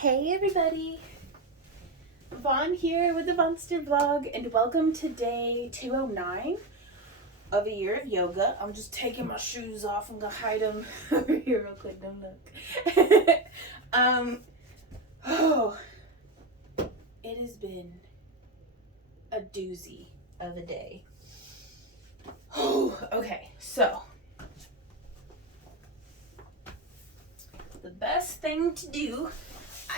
Hey everybody, Vaughn here with the Vonster vlog, and welcome to day 209 of a year of yoga. I'm just taking my shoes off. I'm gonna hide them over here real quick. Don't look. Oh, it has been a doozy of a day. Oh, okay. So the best thing to do,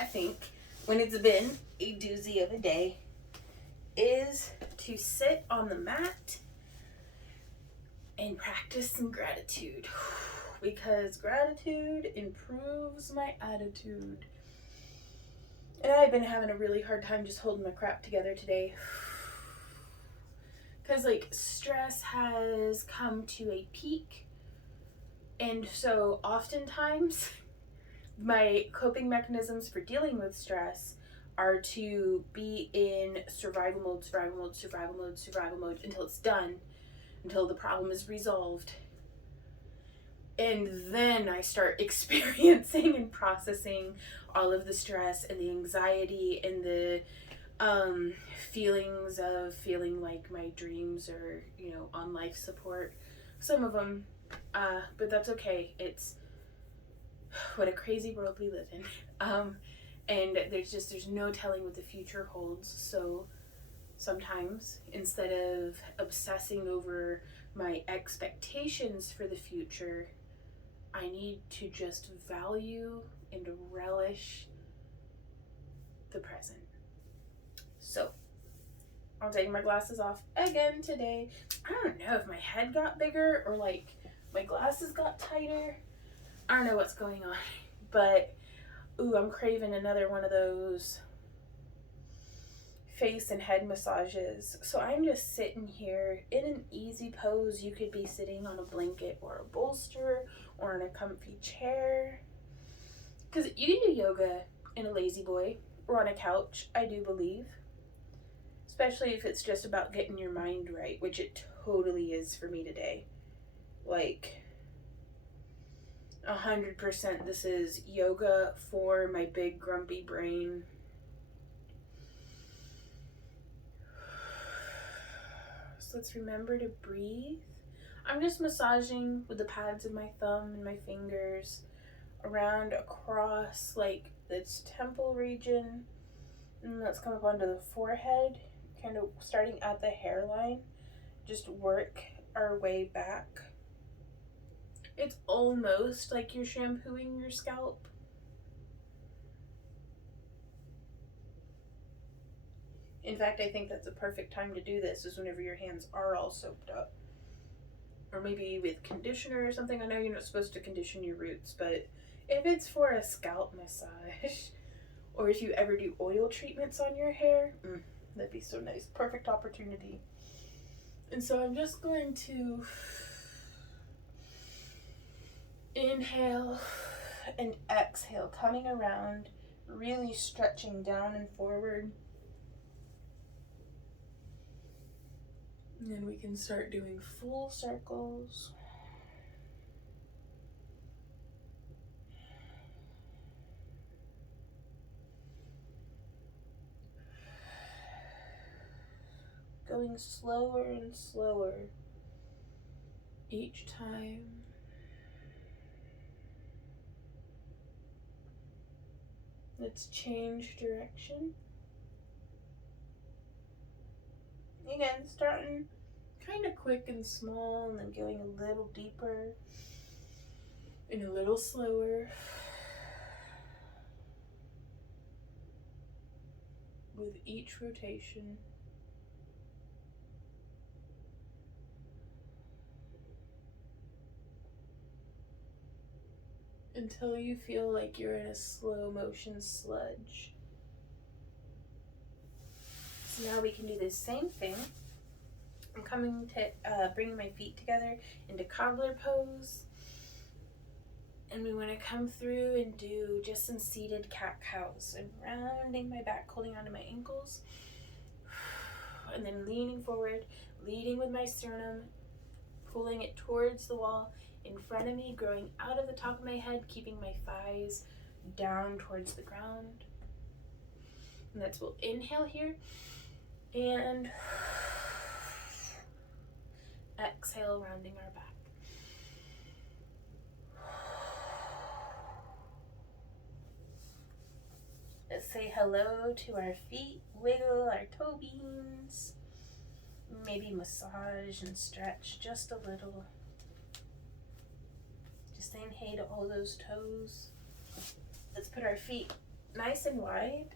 I think, when it's been a doozy of a day, is to sit on the mat and practice some gratitude, because gratitude improves my attitude. And I've been having a really hard time just holding my crap together today, because stress has come to a peak, and so oftentimes my coping mechanisms for dealing with stress are to be in survival mode until it's done, until the problem is resolved. And then I start experiencing and processing all of the stress and the anxiety and the feelings of feeling like my dreams are, on life support. Some of them, but that's okay. It's what a crazy world we live in. And there's no telling what the future holds. So sometimes, instead of obsessing over my expectations for the future, I need to just value and relish the present. So I'm taking my glasses off again today. I don't know if my head got bigger or my glasses got tighter. I don't know what's going on, but I'm craving another one of those face and head massages. So I'm just sitting here in an easy pose. You could be sitting on a blanket or a bolster or in a comfy chair, because you can do yoga in a lazy boy or on a couch, I do believe, especially if it's just about getting your mind right, which it totally is for me today. 100% this is yoga for my big grumpy brain. So let's remember to breathe. I'm just massaging with the pads of my thumb and my fingers around across this temple region, and let's come up onto the forehead, kind of starting at the hairline, just work our way back. It's almost like you're shampooing your scalp. In fact, I think that's a perfect time to do this, is whenever your hands are all soaked up. Or maybe with conditioner or something. I know you're not supposed to condition your roots, but if it's for a scalp massage, or if you ever do oil treatments on your hair, that'd be so nice. Perfect opportunity. And so I'm just going to inhale and exhale, coming around, really stretching down and forward. And then we can start doing full circles. Going slower and slower each time. Let's change direction. Again, starting kind of quick and small, and then going a little deeper and a little slower with each rotation. Until you feel like you're in a slow motion sludge. So now we can do the same thing. I'm coming to bring my feet together into cobbler pose. And we want to come through and do just some seated cat-cows. And rounding my back, holding onto my ankles. And then leaning forward, leading with my sternum, pulling it towards the wall in front of me, growing out of the top of my head, keeping my thighs down towards the ground. And that's, we'll inhale here and exhale, rounding our back. Let's say hello to our feet, wiggle our toe beans, maybe massage and stretch just a little. Just saying hey to all those toes. Let's put our feet nice and wide.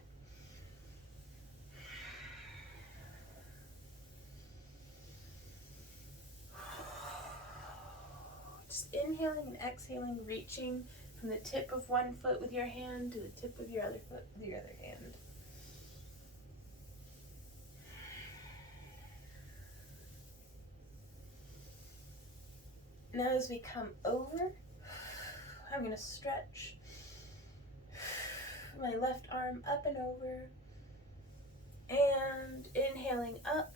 Just inhaling and exhaling, reaching from the tip of one foot with your hand to the tip of your other foot with your other hand. Now as we come over, I'm going to stretch my left arm up and over, and inhaling up,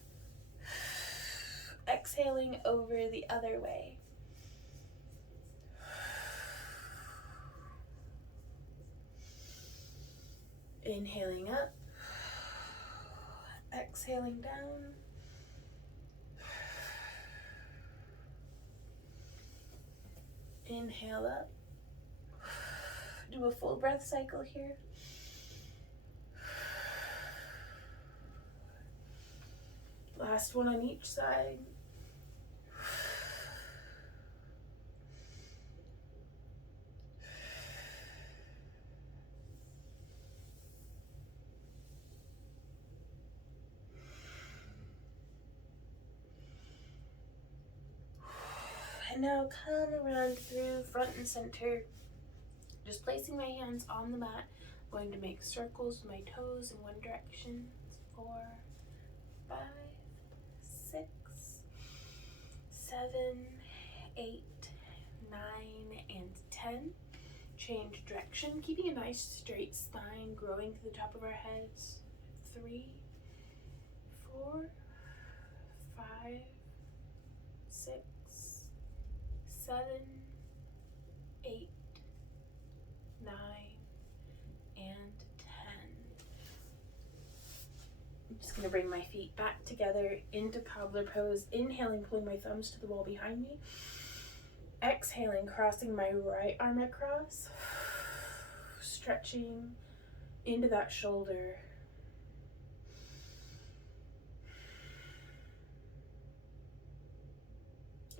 exhaling over the other way. Inhaling up, exhaling down. Inhale up. Do a full breath cycle here. Last one on each side. And now come around through front and center. Just placing my hands on the mat. I'm going to make circles with my toes in one direction. 4, 5, 6, 7, 8, 9, and 10. Change direction, keeping a nice straight spine growing to the top of our heads. 3, 4, 5, 6, 7, 8, 9, and 10. I'm just going to bring my feet back together into cobbler pose, inhaling, pulling my thumbs to the wall behind me. Exhaling, crossing my right arm across, stretching into that shoulder.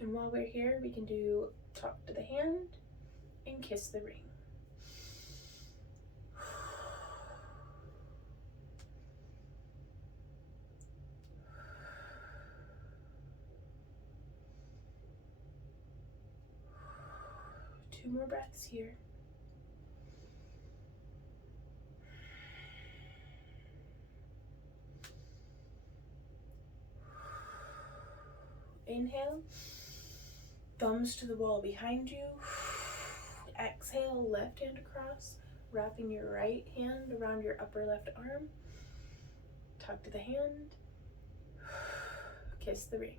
And while we're here, we can do talk to the hand and kiss the ring. Two more breaths here. Inhale, thumbs to the wall behind you. Exhale, left hand across, wrapping your right hand around your upper left arm. Talk to the hand. Kiss the ring.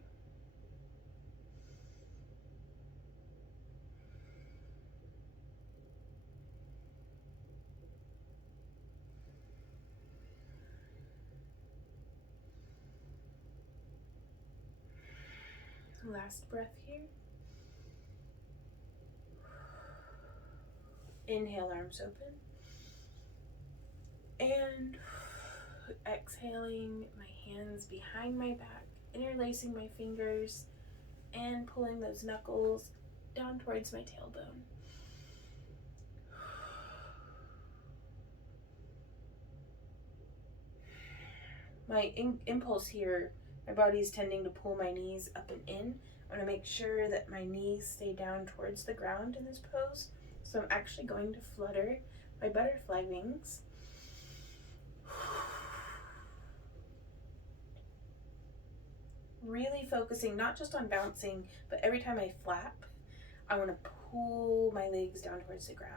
Last breath here. Inhale, arms open. And exhaling, my hands behind my back, interlacing my fingers and pulling those knuckles down towards my tailbone. My impulse here, my body's tending to pull my knees up and in. I want to make sure that my knees stay down towards the ground in this pose. So I'm actually going to flutter my butterfly wings. Really focusing not just on bouncing, but every time I flap, I want to pull my legs down towards the ground.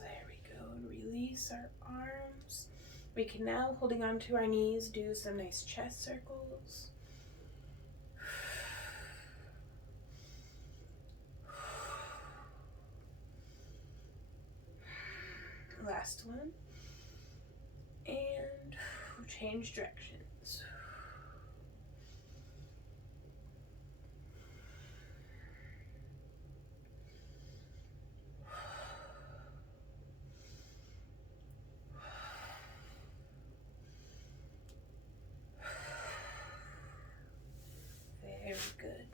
There we go. And release our arms. We can now, holding on to our knees, do some nice chest circles. last one. And change directions. Very good.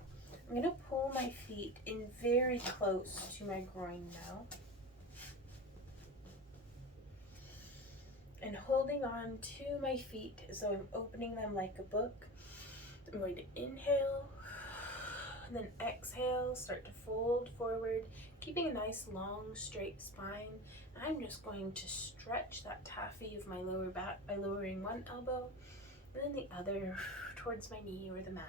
I'm going to pull my feet in very close to my groin now. And holding on to my feet as though I'm opening them like a book. I'm going to inhale, and then exhale, start to fold forward, keeping a nice long straight spine. And I'm just going to stretch that taffy of my lower back by lowering one elbow and then the other towards my knee or the mat.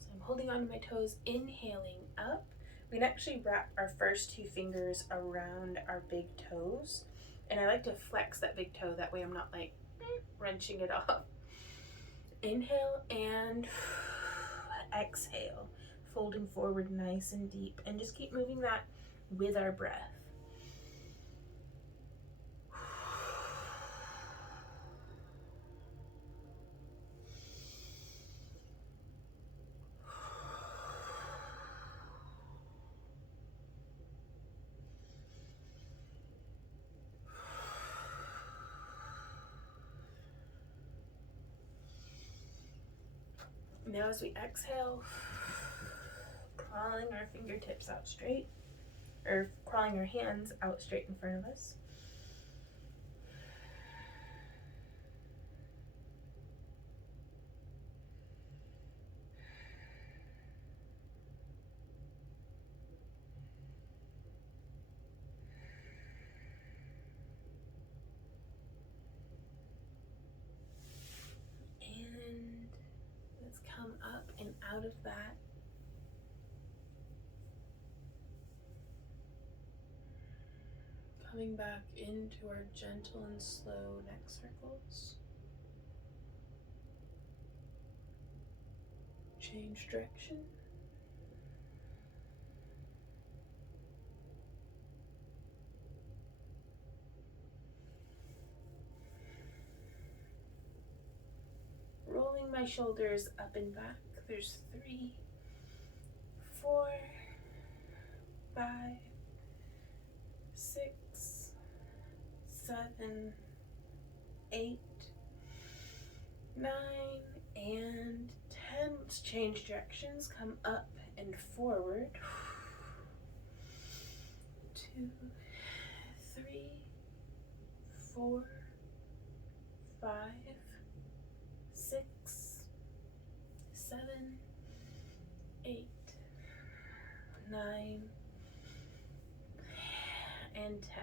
So I'm holding on to my toes, inhaling up. We can actually wrap our first two fingers around our big toes. And I like to flex that big toe, that way I'm not like wrenching it off. Inhale and exhale, folding forward nice and deep. And just keep moving that with our breath. Now as we exhale, crawling our fingertips out straight, or crawling our hands out straight in front of us. And let's come up and out of that. Coming back into our gentle and slow neck circles. Change direction. Rolling my shoulders up and back. There's 3, 4, 5, 6, 7, 8, 9, and 10. Let's change directions. Come up and forward. 2, 3, 4, 5, 6, 7, 8, 9, and 10.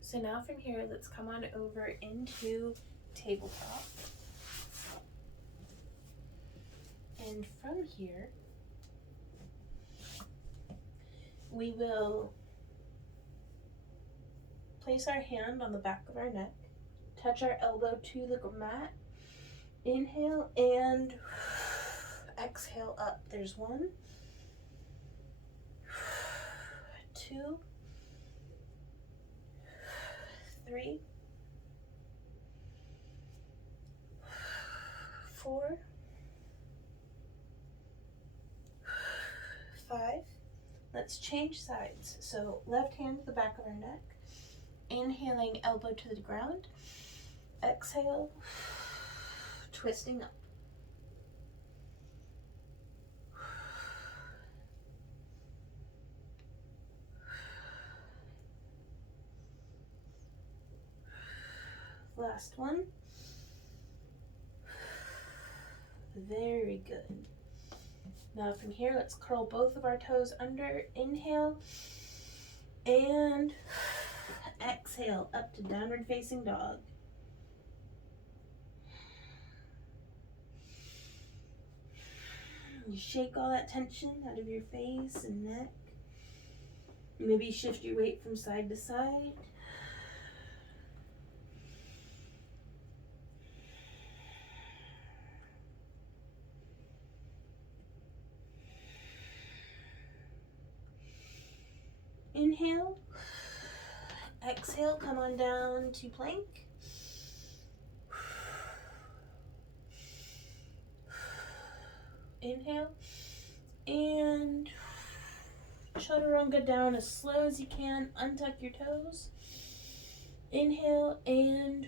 So now from here, let's come on over into tabletop. And from here, we will place our hand on the back of our neck, touch our elbow to the mat, inhale and exhale up. There's 1, 2, 3, 4, 5. Let's change sides. So left hand to the back of our neck, inhaling elbow to the ground, exhale, twisting up. Last one. Very good. Now from here, let's curl both of our toes under. Inhale and exhale up to downward facing dog. You shake all that tension out of your face and neck. Maybe shift your weight from side to side. Inhale. Exhale, come on down to plank. Inhale. And chaturanga down as slow as you can. Untuck your toes. Inhale and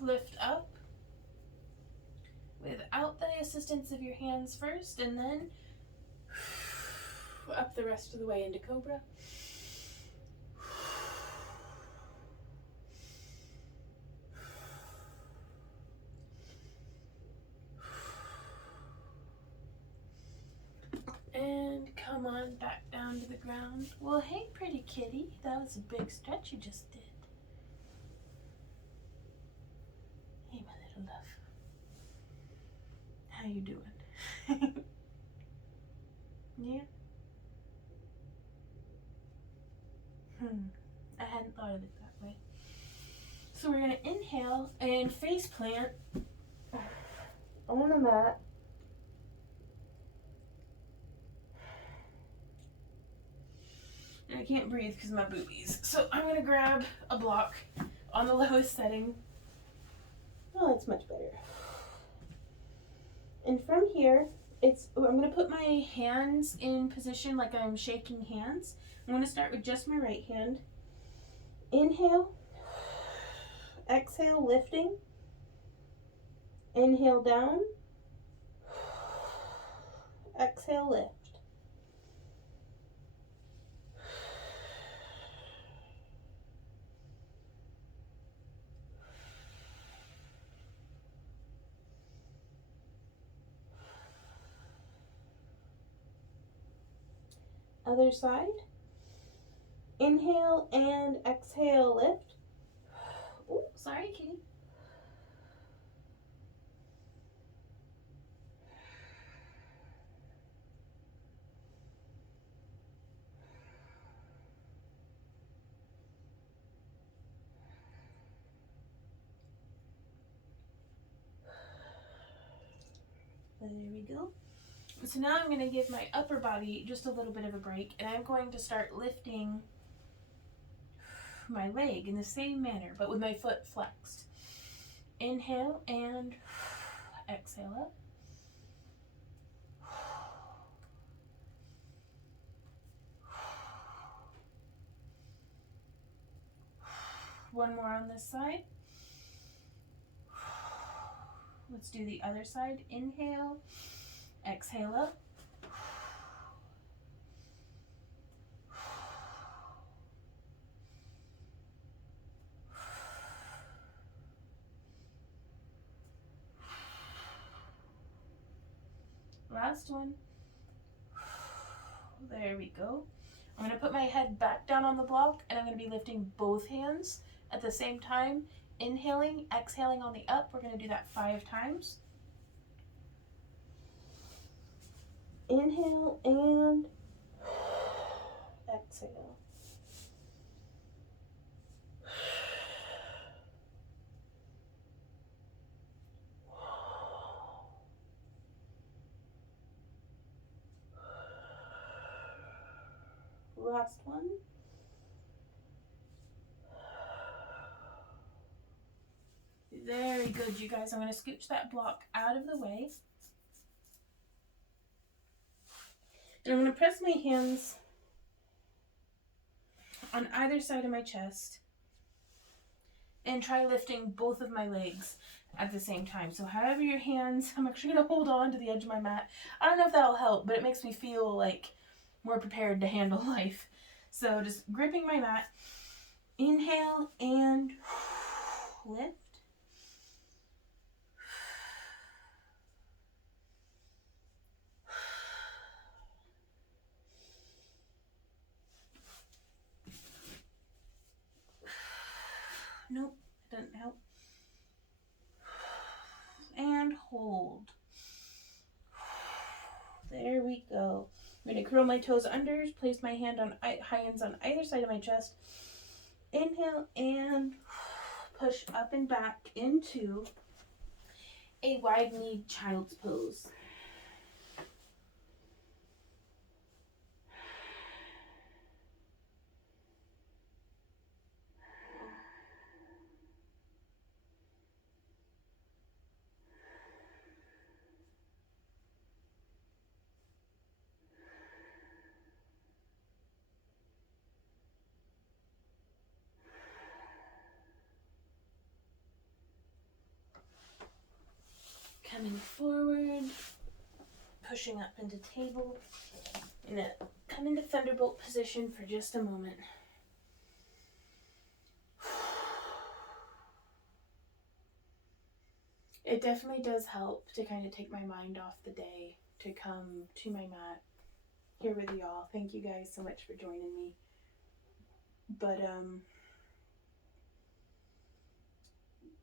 lift up without the assistance of your hands first, and then up the rest of the way into cobra. And come on back down to the ground. Well, hey, pretty kitty. That was a big stretch you just did. Hey, my little love. How you doing? Yeah? I hadn't thought of it that way. So we're going to inhale and face plant on the mat. And I can't breathe because of my boobies. So I'm going to grab a block on the lowest setting. Oh, it's much better. And from here, I'm going to put my hands in position like I'm shaking hands. I'm going to start with just my right hand. Inhale. Exhale, lifting. Inhale down. Exhale, lift. Other side. Inhale and exhale, lift. Oh, sorry, kitty. There we go. So now I'm going to give my upper body just a little bit of a break, and I'm going to start lifting my leg in the same manner, but with my foot flexed. Inhale and exhale up. One more on this side. Let's do the other side. Inhale, exhale up. Last one. There we go. I'm going to put my head back down on the block, and I'm going to be lifting both hands at the same time. Inhaling, exhaling on the up. We're going to do that 5 times. Inhale and exhale. Last one. Very good, you guys. I'm going to scooch that block out of the way. And I'm going to press my hands on either side of my chest and try lifting both of my legs at the same time. So however your hands, I'm actually going to hold on to the edge of my mat. I don't know if that'll help, but it makes me feel like more prepared to handle life. So just gripping my mat, inhale and lift. Nope, it doesn't help. And hold. There we go. I'm going to curl my toes under, place my hands on either side of my chest. Inhale and push up and back into a wide-kneed child's pose. Coming forward, pushing up into table. I'm gonna come into thunderbolt position for just a moment. It definitely does help to kind of take my mind off the day, to come to my mat here with y'all. Thank you guys so much for joining me. But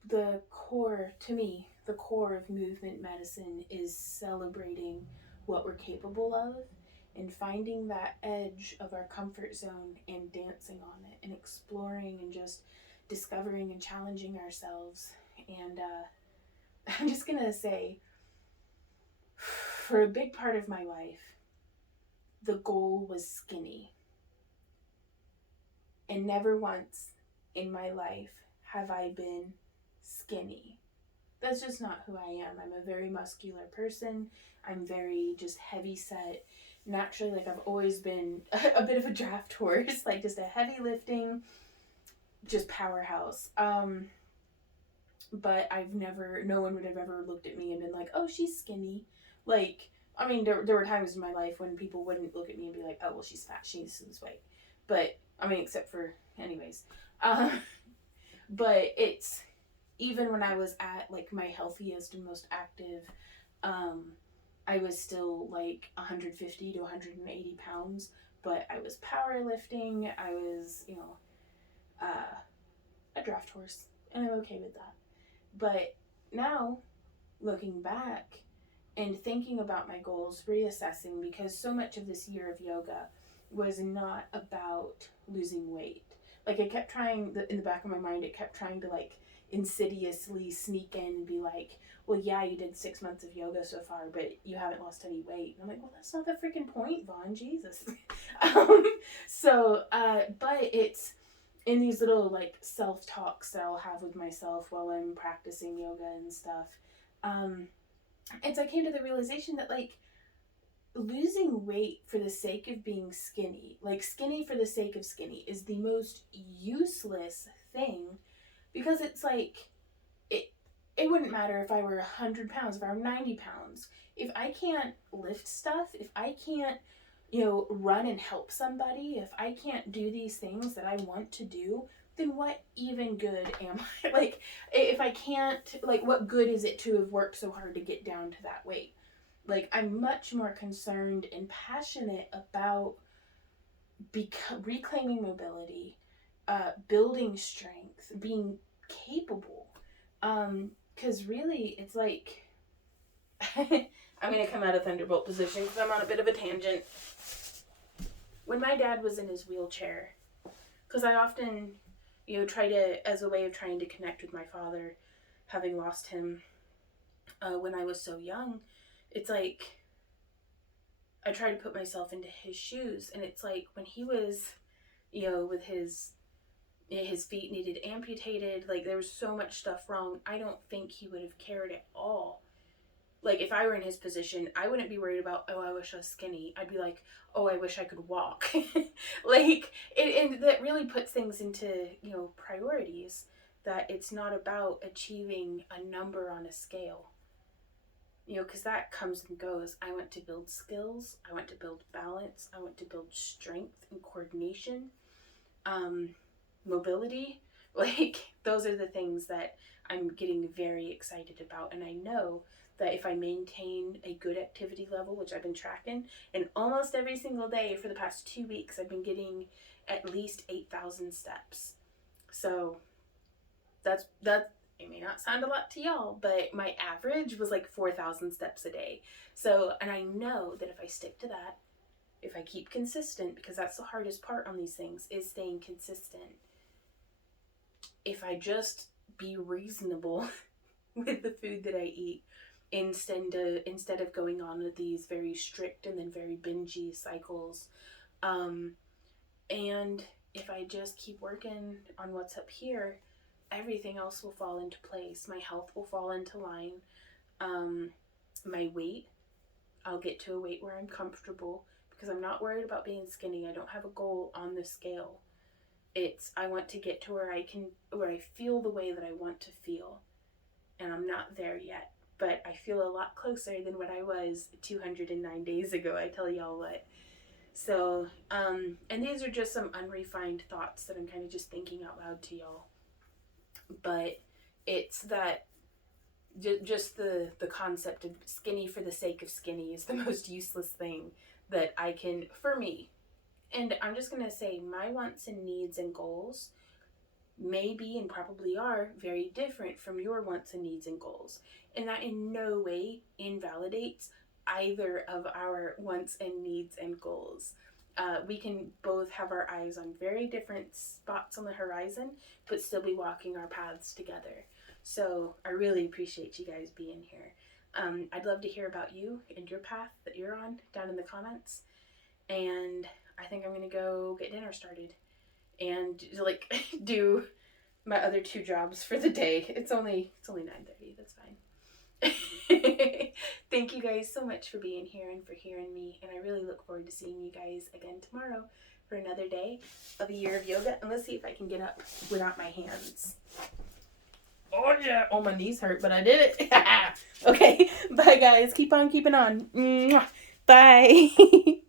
the core, to me, the core of movement medicine is celebrating what we're capable of and finding that edge of our comfort zone and dancing on it and exploring and just discovering and challenging ourselves. And I'm just gonna say, for a big part of my life, the goal was skinny. And never once in my life have I been skinny. That's just not who I am. I'm a very muscular person. I'm very just heavy set. Naturally, like I've always been a bit of a draft horse, like just a heavy lifting, just powerhouse. But no one would have ever looked at me and been like, oh, she's skinny. Like, I mean, there were times in my life when people wouldn't look at me and be like, oh, well, she's fat, she's this way. But, I mean, except for, anyways. But it's, even when I was at, like, my healthiest and most active, I was still, like, 150 to 180 pounds. But I was powerlifting. I was, a draft horse. And I'm okay with that. But now, looking back and thinking about my goals, reassessing, because so much of this year of yoga was not about losing weight. Like, it kept trying, in the back of my mind, it kept trying to, like, insidiously sneak in and be like, well, yeah, you did 6 months of yoga so far, but you haven't lost any weight. And I'm like, well, that's not the freaking point, Vaughn, Jesus. But it's in these little, like, self-talks that I'll have with myself while I'm practicing yoga and stuff. It's I came to the realization that, like, losing weight for the sake of being skinny, like skinny for the sake of skinny, is the most useless thing, because it's like, it wouldn't matter if I were 100 pounds, if I were 90 pounds. If I can't lift stuff, if I can't, run and help somebody, if I can't do these things that I want to do, then what even good am I? Like, if I can't, like, what good is it to have worked so hard to get down to that weight? Like, I'm much more concerned and passionate about reclaiming mobility, building strength, being capable. Because really, it's like, I'm going to come out of thunderbolt position because I'm on a bit of a tangent. When my dad was in his wheelchair, because I often, try to, as a way of trying to connect with my father, having lost him when I was so young, it's like, I try to put myself into his shoes, and it's like, when he was, with his feet needed amputated, like, there was so much stuff wrong, I don't think he would have cared at all. Like, if I were in his position, I wouldn't be worried about, oh, I wish I was skinny. I'd be like, oh, I wish I could walk. Like, and that really puts things into, priorities, that it's not about achieving a number on a scale. Because that comes and goes. I want to build skills. I want to build balance. I want to build strength and coordination, mobility. Like, those are the things that I'm getting very excited about. And I know that if I maintain a good activity level, which I've been tracking, and almost every single day for the past 2 weeks, I've been getting at least 8,000 steps. So that it may not sound a lot to y'all, but my average was like 4,000 steps a day. So, and I know that if I stick to that, if I keep consistent, because that's the hardest part on these things, is staying consistent. If I just be reasonable with the food that I eat, instead of going on with these very strict and then very bingey cycles, and if I just keep working on what's up here, everything else will fall into place. My health will fall into line. My weight, I'll get to a weight where I'm comfortable, because I'm not worried about being skinny. I don't have a goal on the scale. I want to get to where I feel the way that I want to feel. And I'm not there yet, but I feel a lot closer than what I was 209 days ago, I tell y'all what. So, and these are just some unrefined thoughts that I'm kind of just thinking out loud to y'all. But it's that just the concept of skinny for the sake of skinny is the most useless thing that I can, for me. And I'm just going to say my wants and needs and goals may be and probably are very different from your wants and needs and goals. And that in no way invalidates either of our wants and needs and goals. We can both have our eyes on very different spots on the horizon, but still be walking our paths together. So I really appreciate you guys being here. I'd love to hear about you and your path that you're on down in the comments. And I think I'm going to go get dinner started and like do my other 2 jobs for the day. It's only 9:30. That's fine. Thank you guys so much for being here and for hearing me, and I really look forward to seeing you guys again tomorrow for another day of a year of yoga. And let's see if I can get up without my hands. Oh yeah, oh my knees hurt, but I did it. Okay, bye guys, keep on keeping on. Bye.